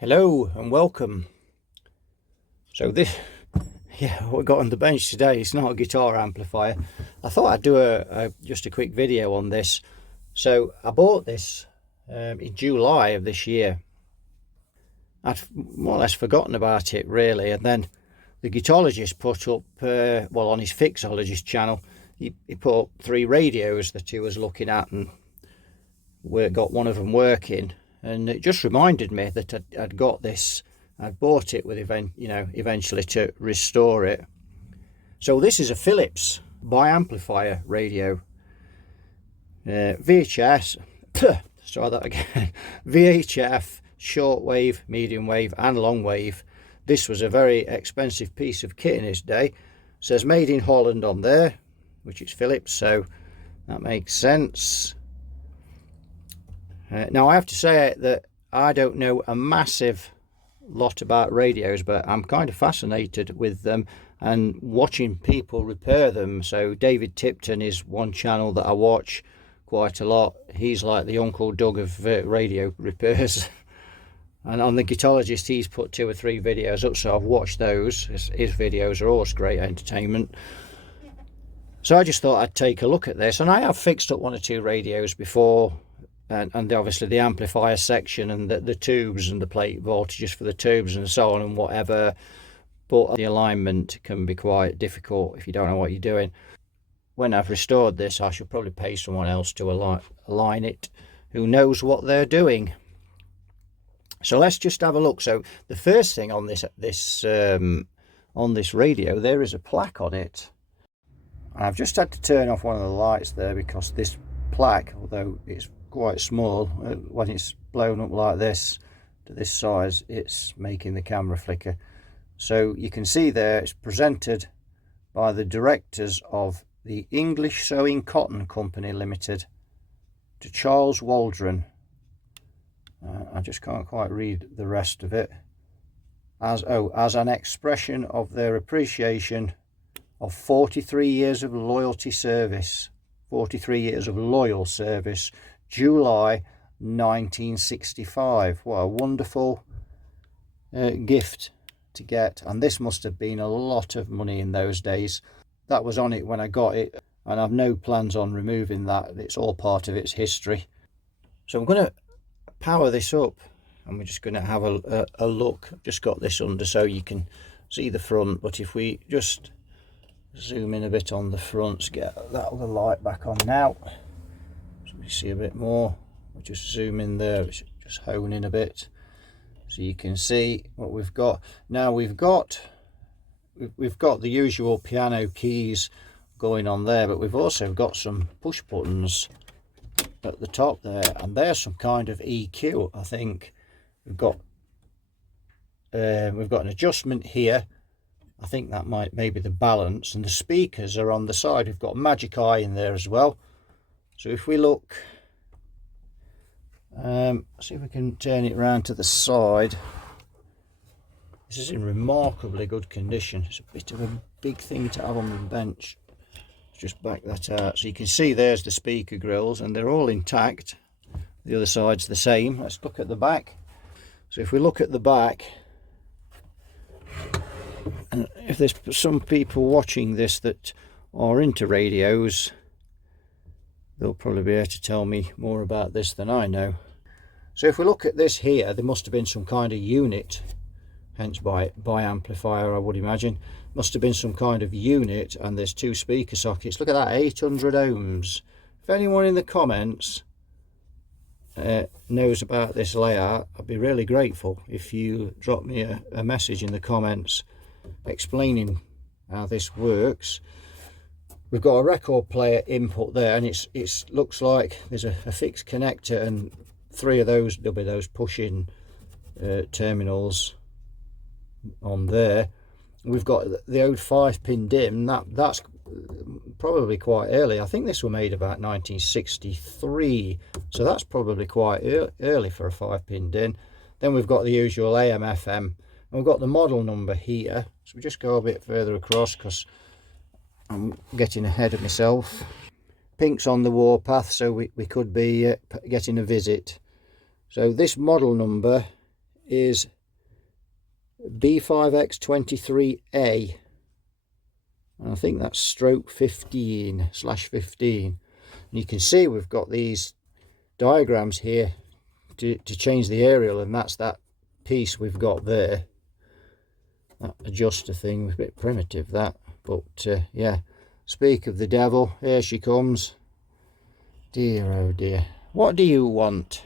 Hello and welcome. So what we got on the bench today, it's not a guitar amplifier. I thought I'd do just a quick video on this. So I bought this in July of this year. I'd more or less forgotten about it really, and then the guitarologist put up, on his Fixologist channel, he put up 3 radios that he was looking at, and we got one of them working. And it just reminded me that I'd got this. I'd bought it with eventually to restore it. So this is a Philips Bi-Amplifier radio. VHS, try that again. VHF, shortwave, medium wave and long wave. This was a very expensive piece of kit in its day. It says made in Holland on there, which is Philips, so that makes sense. Now I have to say that I don't know a massive lot about radios, but I'm kind of fascinated with them and watching people repair them. So David Tipton is one channel that I watch quite a lot. He's like the Uncle Doug of radio repairs. And on the Guitarologist, he's put 2 or 3 videos up, so I've watched those. His videos are always great entertainment. So I just thought I'd take a look at this, and I have fixed up 1 or 2 radios before. And obviously the amplifier section and the tubes and the plate voltages for the tubes and so on and whatever, but the alignment can be quite difficult if you don't know what you're doing. When I've restored this, I should probably pay someone else to align it who knows what they're doing. So let's just have a look. So the first thing on this radio, there is a plaque on it. I've just had to turn off one of the lights there because this plaque, although it's quite small, when it's blown up like this to this size, it's making the camera flicker. So you can see there it's presented by the directors of the English Sewing Cotton Company Limited to Charles Waldron. I just can't quite read the rest of it. As an expression of their appreciation of 43 years of loyalty service, 43 years of loyal service, July 1965. What a wonderful gift to get. And this must have been a lot of money in those days. That was on it when I got it, and I've no plans on removing that. It's all part of its history. So I'm going to power this up and we're just going to have a look. I've just got this under so you can see the front, but if we just zoom in a bit on the front, get that other light back on now. You see a bit more. We'll just zoom in there, just hone in a bit so you can see what we've got. Now we've got the usual piano keys going on there, but we've also got some push buttons at the top there, and there's some kind of EQ. I think we've got an adjustment here. I think that maybe the balance, and the speakers are on the side. We've got Magic Eye in there as well. So if we look, see if we can turn it around to the side. This is in remarkably good condition. It's a bit of a big thing to have on the bench. Let's just back that out. So you can see there's the speaker grills and they're all intact. The other side's the same. Let's look at the back. So if we look at the back, and if there's some people watching this that are into radios, they'll probably be able to tell me more about this than I know. So if we look at this here, there must have been some kind of unit, hence by amplifier I would imagine. Must have been some kind of unit, and there's 2 speaker sockets. Look at that, 800 ohms. If anyone in the comments knows about this layout, I'd be really grateful if you drop me a message in the comments explaining how this works. We've got a record player input there, and it looks like there's a fixed connector and 3 of those, there'll be those push-in terminals on there. We've got the old 5-pin DIM. That's probably quite early. I think this was made about 1963, so that's probably quite early for a 5-pin DIN. Then we've got the usual AM, FM, and we've got the model number here. So we just go a bit further across because I'm getting ahead of myself. Pink's on the warpath, so we could be getting a visit. So this model number is B5X23A. And I think that's stroke 15/15. And you can see we've got these diagrams here to change the aerial, and that's that piece we've got there. That adjuster thing was a bit primitive, that, but yeah. Speak of the devil, here she comes. Dear, oh dear. What do you want?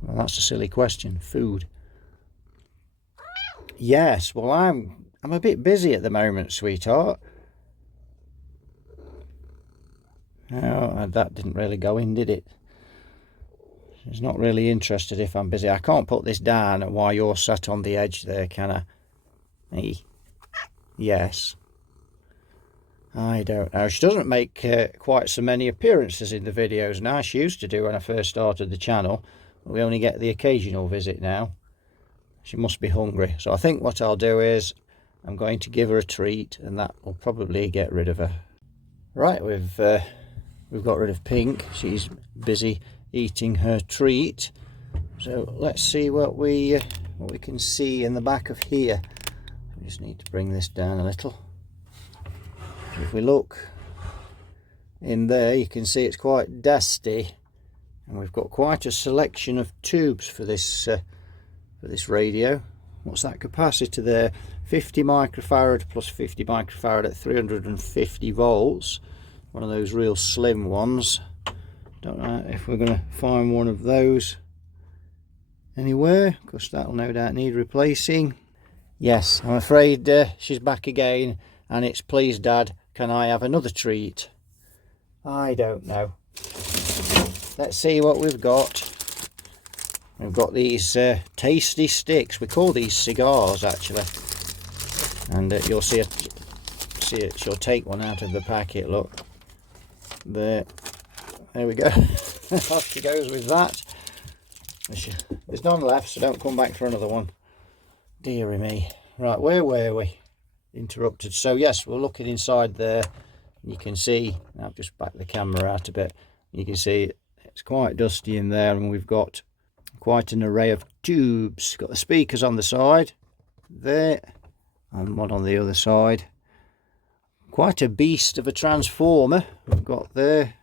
Well, that's a silly question. Food. Yes, well, I'm a bit busy at the moment, sweetheart. Oh, that didn't really go in, did it? She's not really interested if I'm busy. I can't put this down while you're sat on the edge there, can I? Hey. Yes. I don't know. She doesn't make quite so many appearances in the videos now. She used to do when I first started the channel. We only get the occasional visit now. She must be hungry. So I think what I'll do is I'm going to give her a treat, and that will probably get rid of her. Right, we've got rid of Pink. She's busy eating her treat. So let's see what we can see in the back of here. We just need to bring this down a little. If we look in there, you can see it's quite dusty, and we've got quite a selection of tubes for this radio. What's that capacity there? 50 microfarad plus 50 microfarad at 350 volts. One of those real slim ones. Don't know if we're going to find one of those anywhere, because that'll no doubt need replacing. Yes, I'm afraid she's back again, and it's, please Dad, can I have another treat? I don't know. Let's see what we've got. We've got these tasty sticks. We call these cigars, actually. And you'll see it. She'll take one out of the packet. Look, there we go. Off she goes with that. There's none left, so don't come back for another one. Deary me. Right, where were we? Interrupted. So yes, we're looking inside there. You can see, I've just backed the camera out a bit. You can see it's quite dusty in there, and we've got quite an array of tubes. Got the speakers on the side there, and one on the other side. Quite a beast of a transformer we've got there.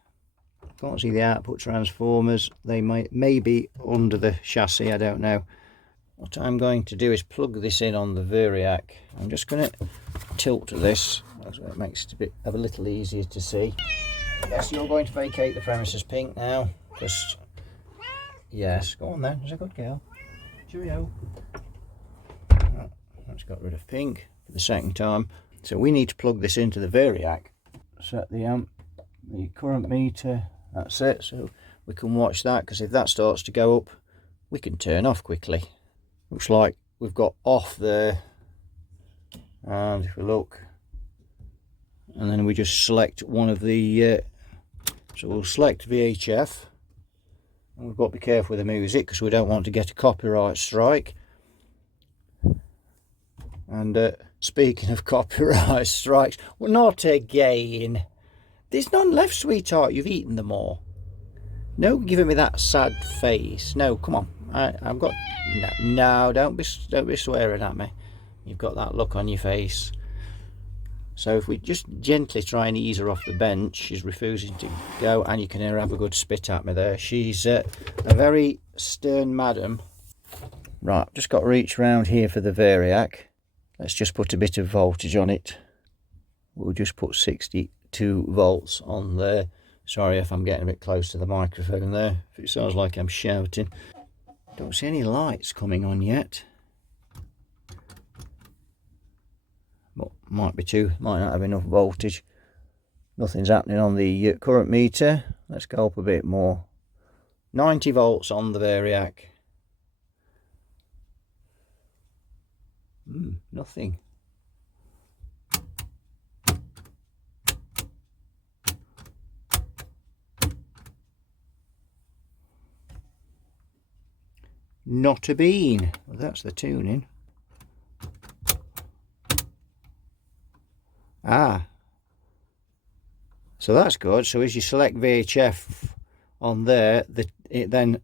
Can't see the output transformers. They may be under the chassis, I don't know. What I'm going to do is plug this in on the variac. I'm just going to tilt this so it makes it a little easier to see. Yes, you're going to vacate the premises, Pink, now. Just, yes, go on then. There's a good girl. Cheerio. That's got rid of Pink for the second time. So we need to plug this into the variac. Set the current meter. That's it. So we can watch that, because if that starts to go up, we can turn off quickly. Looks like we've got off there, and if we look, and then we just select one of the so we'll select VHF, and we've got to be careful with the music because we don't want to get a copyright strike. And speaking of copyright strikes, well, not again. There's none left, sweetheart. You've eaten them all. No, giving me that sad face. No, come on. I've got no. Don't be swearing at me. You've got that look on your face. So if we just gently try and ease her off the bench, she's refusing to go, and you can hear her have a good spit at me there. She's a very stern madam. Right, just got to reach round here for the variac. Let's just put a bit of voltage on it. We'll just put 62 volts on there. Sorry if I'm getting a bit close to the microphone there, if it sounds like I'm shouting. Don't see any lights coming on yet. But might not have enough voltage. Nothing's happening on the current meter. Let's go up a bit more. 90 volts on the variac. Nothing. Not a bean. Well, that's the tuning. So that's good. So as you select VHF on there, it then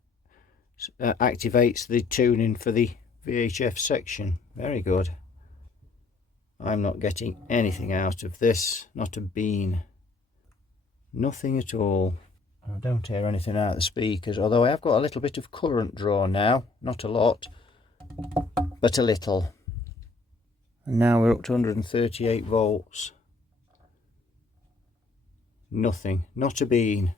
activates the tuning for the VHF section. Very good. I'm not getting anything out of this, not a bean, nothing at all. I don't hear anything out of the speakers, although I have got a little bit of current draw now, not a lot, but a little. And now we're up to 138 volts. Nothing, not a bean.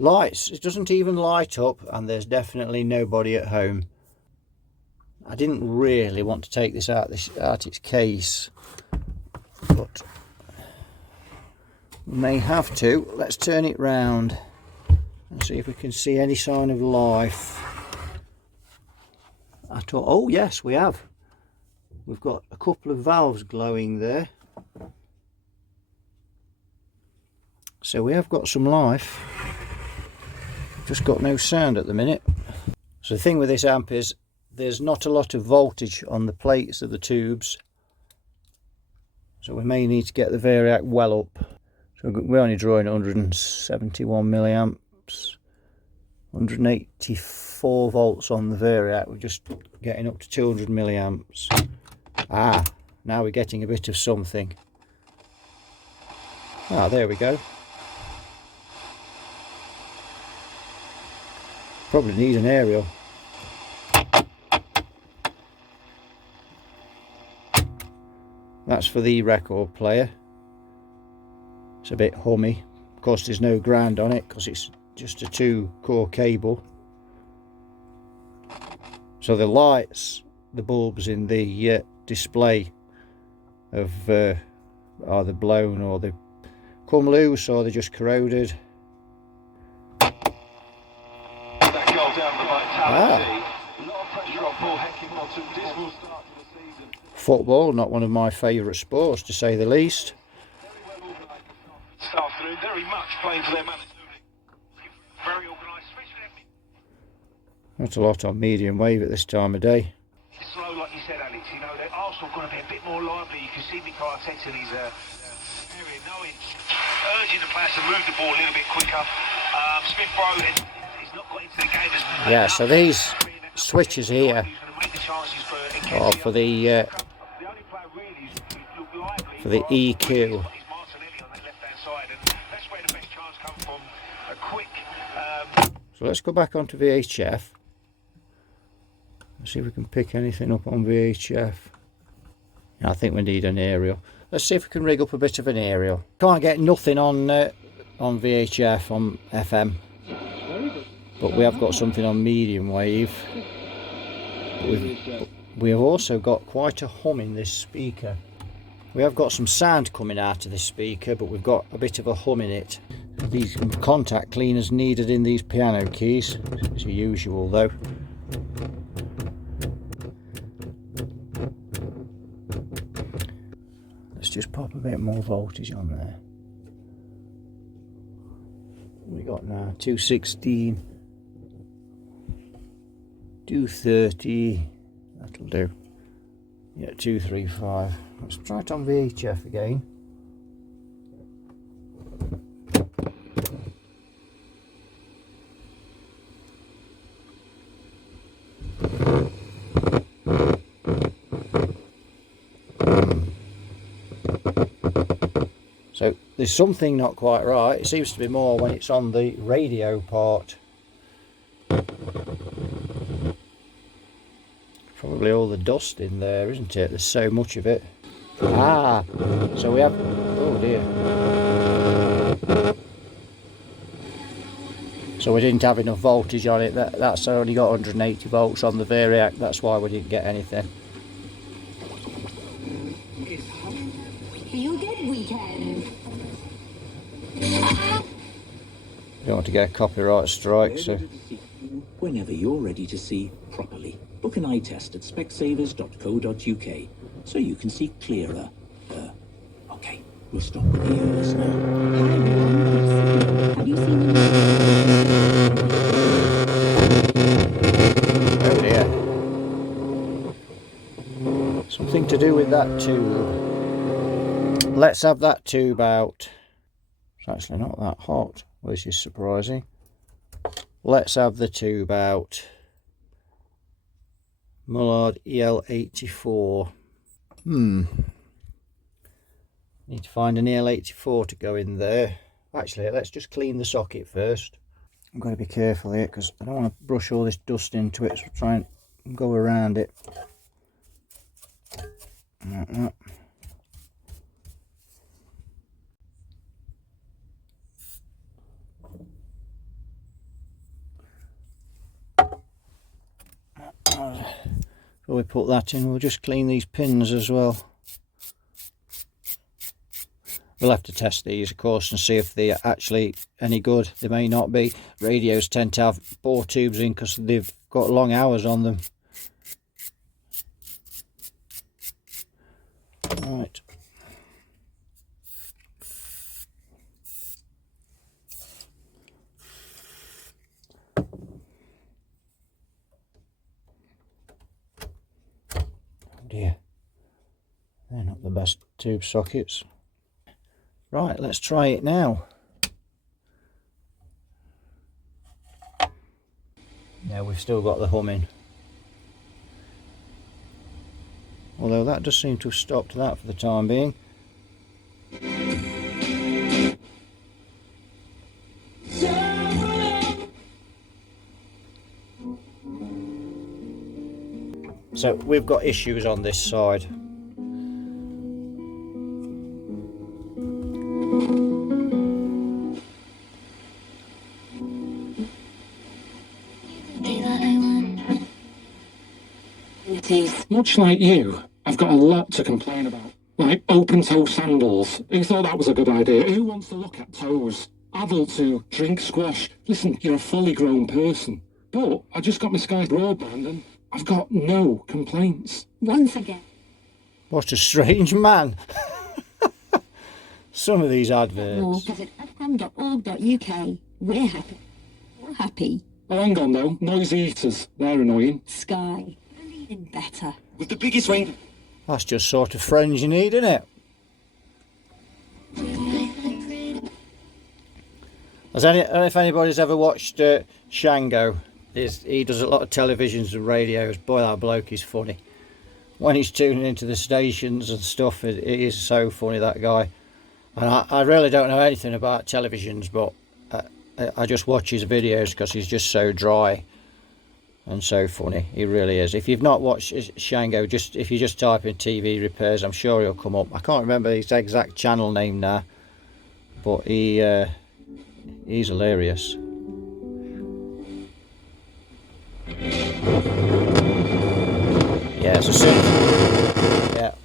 Lights, it doesn't even light up, and there's definitely nobody at home. I didn't really want to take this out its case, but we may have to. Let's turn it round and see if we can see any sign of life at all. Oh yes, we have. We've got a couple of valves glowing there, so we have got some life. Just got no sound at the minute. So the thing with this amp is there's not a lot of voltage on the plates of the tubes, so we may need to get the variac well up. So we're only drawing 171 milliamps, 184 volts on the variac. We're just getting up to 200 milliamps. Ah, now we're getting a bit of something. Ah, there we go. Probably need an aerial. That's for the record player. It's a bit hummy. Of course there's no ground on it because it's just a 2-core cable. So the lights, the bulbs in the display have either blown or they've come loose or they're just corroded. Football, not one of my favourite sports to say the least. Not a lot on medium wave at this time of day. Slow, like you said, Alex. You know, Arsenal going to be a bit more lively. You can see Mikel Arteta in his area, knowing, urging the players to move the ball a little bit quicker. Smith Rowe has not got into the game as much. Yeah, so these switches here are for the EQ. So let's go back onto VHF. Let's see if we can pick anything up on VHF. I think we need an aerial. Let's see if we can rig up a bit of an aerial. Can't get nothing on VHF on FM, but we have got something on medium wave. We have also got quite a hum in this speaker. We have got some sound coming out of this speaker, but we've got a bit of a hum in it. These contact cleaners needed in these piano keys, as usual though. Let's just pop a bit more voltage on there. What we got now? 216, 230, that'll do. Yeah, 235. Let's try it on VHF again. So there's something not quite right. It seems to be more when it's on the radio part. Probably all the dust in there, isn't it? There's so much of it. Ah, so we have, oh dear. So we didn't have enough voltage on it. That's only got 180 volts on the variac. That's why we didn't get anything. Feel good weekend. Don't want to get a copyright strike, so. Whenever you're ready to see properly, book an eye test at specsavers.co.uk so you can see clearer. Okay, we'll stop with the ears now. Hi everyone. Have you seen the Oh dear. Something to do with that tube. let's have that tube out. It's actually not that hot, which is surprising. Let's have the tube out. Mullard EL84. Need to find an EL84 to go in there. Actually, let's just clean the socket first. I've got to be careful here because I don't want to brush all this dust into it, so try and go around it. Like that. So we put that in, we'll just clean these pins as well. We'll have to test these, of course, and see if they're actually any good. They may not be. Radios tend to have bore tubes in because they've got long hours on them. Right. Dear, they're not the best tube sockets. Right, let's try it now. Yeah, we've still got the humming. Although that does seem to have stopped that for the time being. So we've got issues on this side. Much like you, I've got a lot to complain about. Like open-toe sandals. Who thought that was a good idea? Who wants to look at toes? Adults who drink squash. Listen, you're a fully grown person. But I just got my Sky broadband and I've got no complaints. Once again. What a strange man. Some of these adverts. Visit fm.org.uk. We're happy. We're happy. Oh, hang on though. Noisy eaters. They're annoying. Sky. Even better. With the biggest range. That's just sort of friends you need, isn't it? I don't know if anybody's ever watched Shango. He does a lot of televisions and radios. Boy, that bloke is funny. When he's tuning into the stations and stuff, it is so funny, that guy. And I really don't know anything about televisions, but I just watch his videos because he's just so dry and so funny. He really is. If you've not watched Shango, if you just type in TV repairs, I'm sure he'll come up. I can't remember his exact channel name now, but he's hilarious. Yeah, so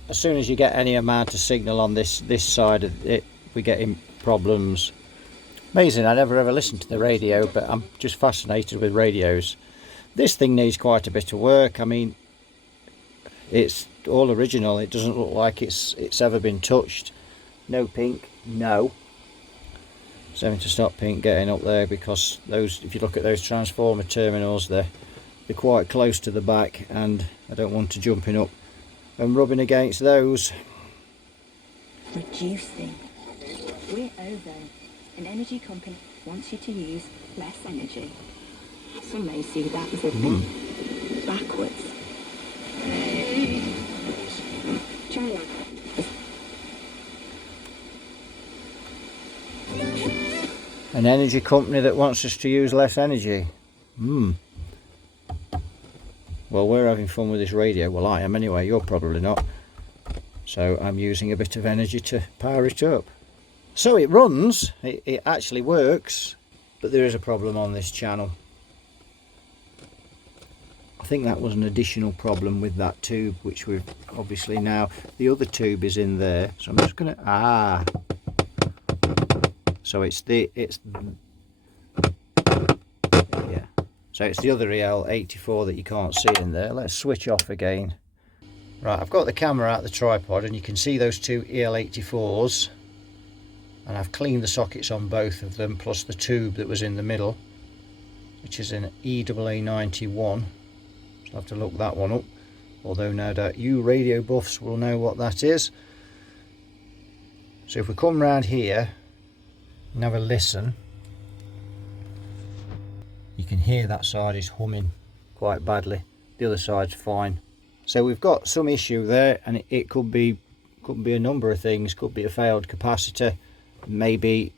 as soon as you get any amount of signal on this side of it, we get in problems. Amazing, I never ever listened to the radio, but I'm just fascinated with radios. This thing needs quite a bit of work. I mean, it's all original. It doesn't look like it's ever been touched. No pink, no. It's having to stop pink getting up there because those, if you look at those transformer terminals, they're quite close to the back, and I don't want to jumping up and rubbing against those. Reducing. We're ozone. An energy company wants you to use less energy. Some may see that as a bit backwards. Try that. An energy company that wants us to use less energy. Well, we're having fun with this radio. Well, I am anyway. You're probably not. So I'm using a bit of energy to power it up. So it runs. It actually works. But there is a problem on this channel. I think that was an additional problem with that tube, which we've obviously now... The other tube is in there. So I'm just going to... So it's the other EL84 that you can't see in there. Let's switch off again. Right, I've got the camera out the tripod and you can see those two EL84s, and I've cleaned the sockets on both of them, plus the tube that was in the middle, which is an EAA91. So I'll have to look that one up, although no doubt you radio buffs will know what that is. So if we come round here and have a listen, you can hear that side is humming quite badly. The other side's fine. So we've got some issue there, and it could be a number of things. Could be a failed capacitor, maybe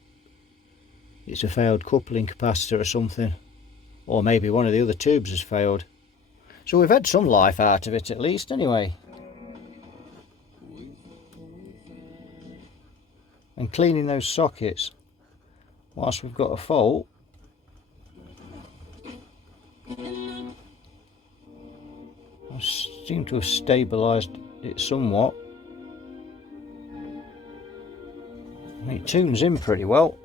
it's a failed coupling capacitor or something, or maybe one of the other tubes has failed. So we've had some life out of it at least anyway. And cleaning those sockets whilst we've got a fault, I seem to have stabilised it somewhat. It tunes in pretty well,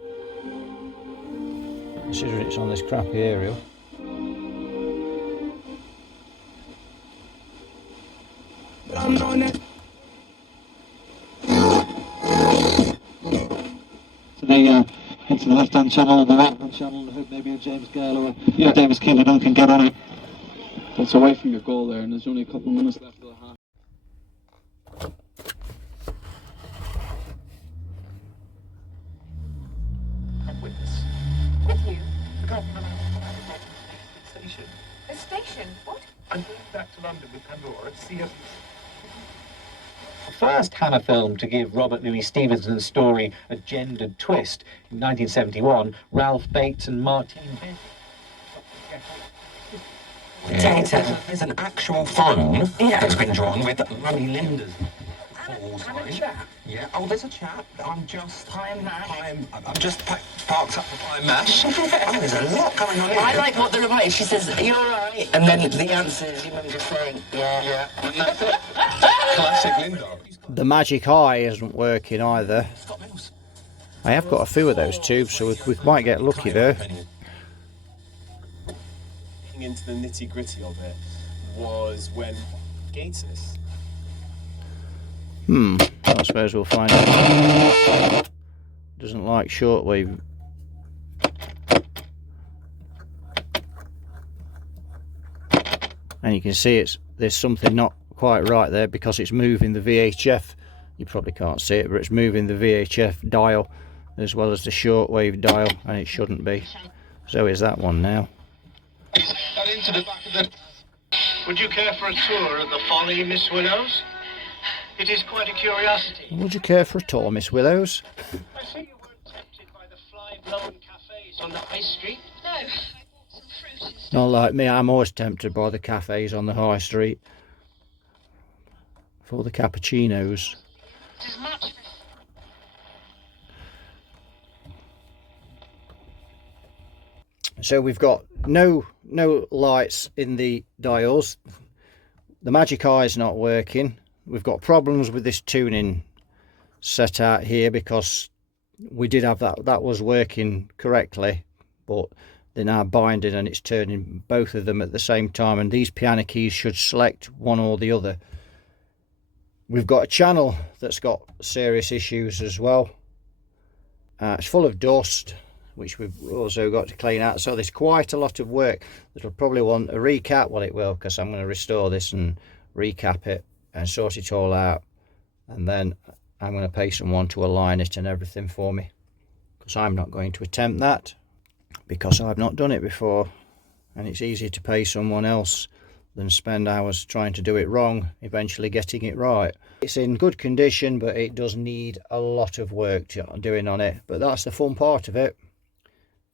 considering it's on this crappy aerial. So they into the left-hand channel and the right-hand channel. I hope maybe a James Gale or a Davis Killian can get on it. It's away from your goal there, and there's only a couple of minutes left of the half. Witness. With you? The government station. A station? What? I'm going back to London with Pandora to see us. The first Hammer film to give Robert Louis Stevenson's story a gendered twist. In 1971, Ralph Bates and Martine There's an actual phone that's been drawn with Money Linda's balls on it. Yeah. Oh, there's a chap. I'm just parked up for pie mash. Oh, there's a lot going on here. I like what the reply is. She says, "You're right," and then the answer is your mum just saying, "Yeah." And that's it. Classic Linda. The magic eye isn't working either. I have got a few of those tubes, so we might get lucky there. Into the nitty-gritty of it was when Gators. I suppose we'll find out. Doesn't like shortwave. And you can see there's something not quite right there, because it's moving the VHF. You probably can't see it, but it's moving the VHF dial as well as the shortwave dial, and it shouldn't be. So is that one now. Into the back of the... Would you care for a tour of the Folly, Miss Willows? It is quite a curiosity. Would you care for a tour, Miss Willows? I see you weren't tempted by the fly-blown cafes on the high street. No, I bought some fruit instead. Not like me, I'm always tempted by the cafes on the high street for the cappuccinos. As much. So we've got no lights in the dials. The magic eye is not working. We've got problems with this tuning set out here, because we did have that was working correctly, but they're now binding and it's turning both of them at the same time, and these piano keys should select one or the other. We've got a channel that's got serious issues as well. It's full of dust, which we've also got to clean out. So there's quite a lot of work. It'll probably want a recap. Well, it will, because I'm going to restore this and recap it and sort it all out, and then I'm going to pay someone to align it and everything for me, because I'm not going to attempt that, because I've not done it before, and it's easier to pay someone else than spend hours trying to do it wrong, eventually getting it right. It's in good condition, but it does need a lot of work doing on it, but that's the fun part of it.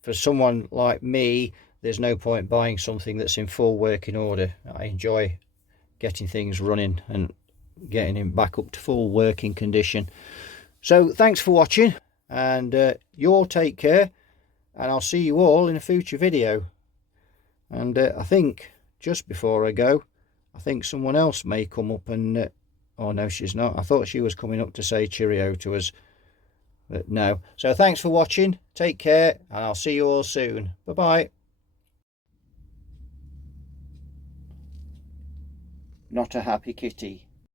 For someone like me, there's no point buying something that's in full working order. I enjoy getting things running and getting him back up to full working condition. So thanks for watching, and you all take care, and I'll see you all in a future video. And I think, just before I go, I think someone else may come up and oh no, she's not. I thought she was coming up to say cheerio to us, but no. So thanks for watching, take care, and I'll see you all soon. Bye bye. Not a happy kitty.